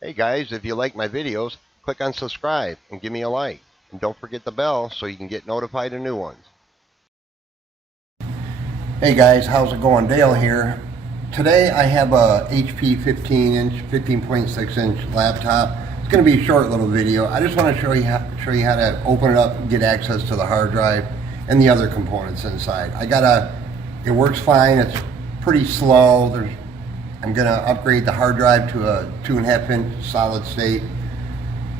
Hey guys, if you like my videos, click on subscribe and give me a like. And don't forget the bell so you can get notified of new ones. Hey guys, how's it going? Dale here. Today I have a HP 15.6 inch laptop. It's going to be a short little video. I just want to show you how to open it up and get access to the hard drive and the other components inside. It works fine. It's pretty slow. I'm going to upgrade the hard drive to a 2.5 inch solid state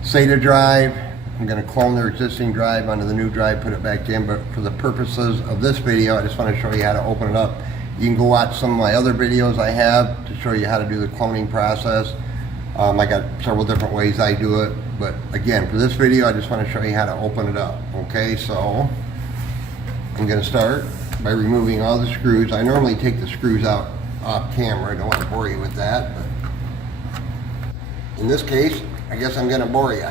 SATA drive. I'm going to clone their existing drive onto the new drive, put it back in, but for the purposes of this video, I just want to show you how to open it up. You can go watch some of my other videos I have to show you how to do the cloning process. I got several different ways I do it, but again, for this video, I just want to show you how to open it up. Okay, so I'm going to start by removing all the screws. I normally take the screws out off camera. I don't want to bore you with that, but in this case, I guess I'm going to bore you.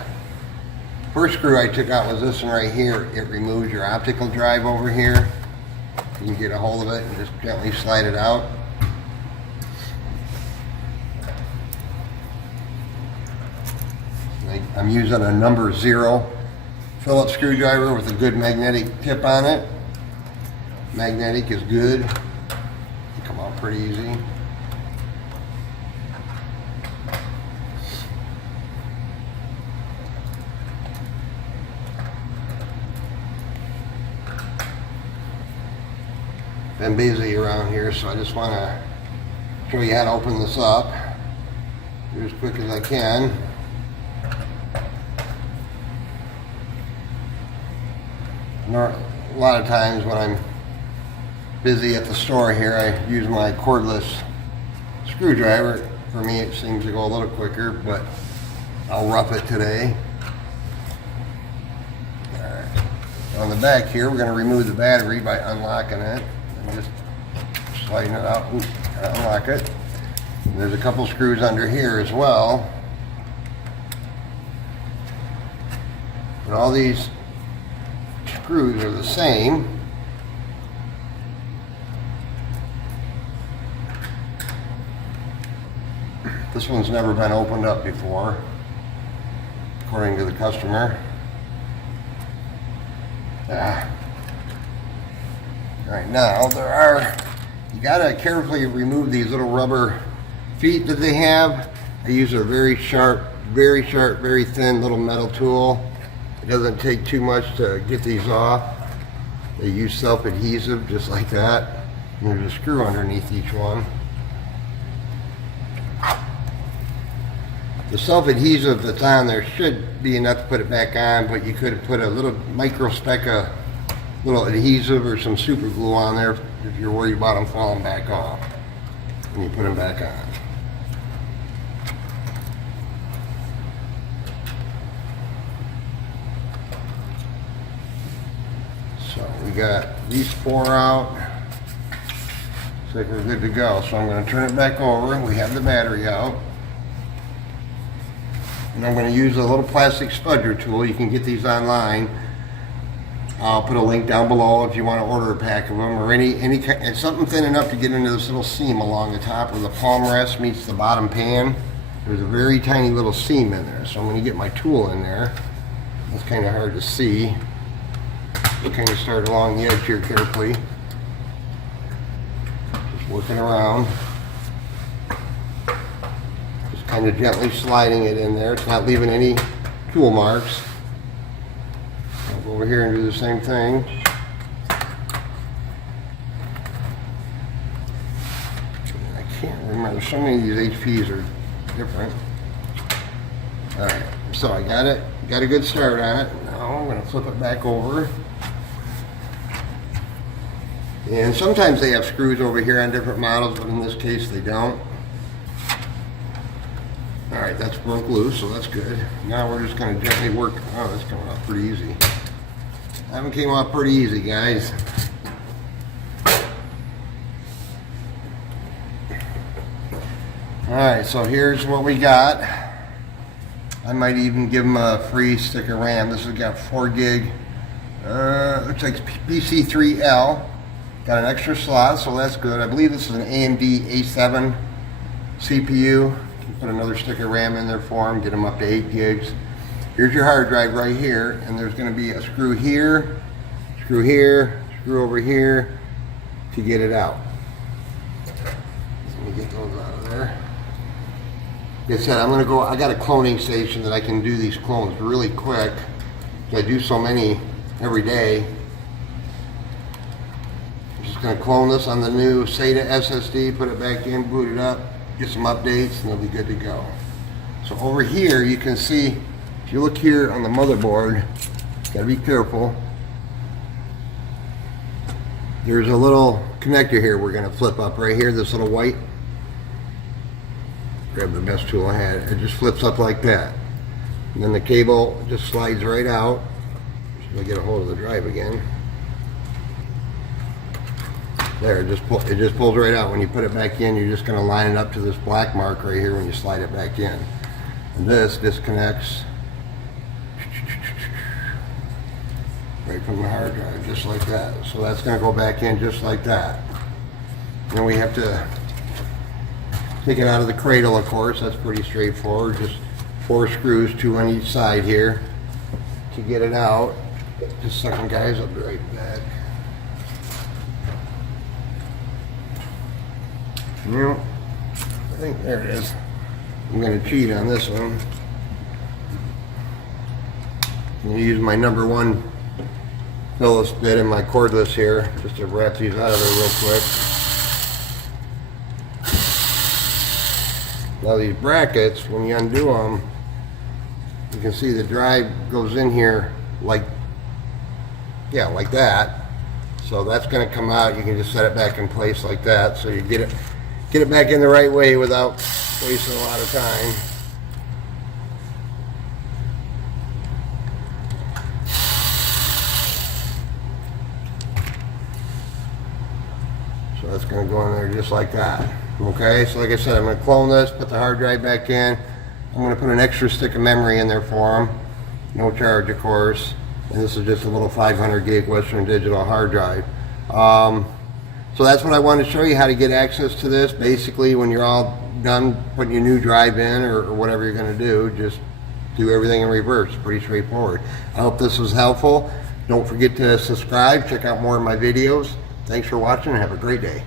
First screw I took out was this one right here. It removes your optical drive over here. You can get a hold of it and just gently slide it out. I'm using a number 0 Phillips screwdriver with a good magnetic tip on it. Magnetic is good. They come out pretty easy. Been busy around here, so I just want to show you how to open this up. Do as quick as I can. A lot of times when I'm busy at the store here, I use my cordless screwdriver. For me, it seems to go a little quicker, but I'll rough it today. All right. On the back here, we're going to remove the battery by unlocking it. Just sliding it out, unlock it. And there's a couple screws under here as well. And all these screws are the same. This one's never been opened up before, according to the customer. Right now, you gotta carefully remove these little rubber feet that they have. I use a very sharp, very thin little metal tool. It doesn't take too much to get these off. They use self-adhesive just like that. And there's a screw underneath each one. The self-adhesive that's on there should be enough to put it back on, but you could put a little micro speck of little adhesive or some super glue on there if you're worried about them falling back off when you put them back on. So we got these 4 out. Looks like we're good to go. So I'm going to turn it back over. We have the battery out. And I'm going to use a little plastic spudger tool. You can get these online. I'll put a link down below if you want to order a pack of them, or any it's something thin enough to get into this little seam along the top where the palm rest meets the bottom pan. There's a very tiny little seam in there, so I'm going to get my tool in there. It's kind of hard to see. Just kind of start along the edge here carefully. Just working around. Just kind of gently sliding it in there. It's not leaving any tool marks. I'll go over here and do the same thing. I can't remember. So many of these HPs are different. Alright, so I got it. Got a good start on it. Now I'm going to flip it back over. And sometimes they have screws over here on different models, but in this case they don't. Alright, that's broke loose, so that's good. Now we're just going to gently work. Oh, that's coming out pretty easy. That one came off pretty easy, guys. Alright, so here's what we got. I might even give them a free stick of RAM. This has got 4 gig. Looks like BC3L. Got an extra slot, so that's good. I believe this is an AMD A7 CPU. put another stick of RAM in there for them, get them up to 8 gigs. Here's your hard drive right here, and there's going to be a screw here, screw over here to get it out. Let me get those out of there. Like I said, I'm going to go, I got a cloning station that I can do these clones really quick. I do so many every day. I'm just going to clone this on the new SATA SSD, put it back in, boot it up, get some updates, and it'll be good to go. So over here, you can see, if you look here on the motherboard, gotta be careful. There's a little connector here we're gonna flip up right here, this little white. Grab the best tool I had. It just flips up like that. And then the cable just slides right out. Just get a hold of the drive again. There, it just pulls right out. When you put it back in, you're just gonna line it up to this black mark right here when you slide it back in. And this disconnects right from the hard drive, just like that. So that's going to go back in just like that. Then we have to take it out of the cradle, of course. That's pretty straightforward. Just 4 screws, 2 on each side here to get it out. Just a second, guys. I'll be right back. Well, I think there it is. I'm going to cheat on this one. I'm going to use my #1 Phillips bit and my cordless here just to wrap these out of there real quick. Now these brackets, when you undo them, you can see the drive goes in here like that. So that's going to come out. You can just set it back in place like that, so you get it back in the right way without wasting a lot of time. So that's going to go in there just like that. Okay, so like I said, I'm going to clone this, put the hard drive back in. I'm going to put an extra stick of memory in there for them. No charge, of course. And this is just a little 500 gig Western Digital hard drive. So that's what I wanted to show you, how to get access to this. Basically, when you're all done putting your new drive in or whatever you're going to do, just do everything in reverse. Pretty straightforward. I hope this was helpful. Don't forget to subscribe. Check out more of my videos. Thanks for watching and have a great day.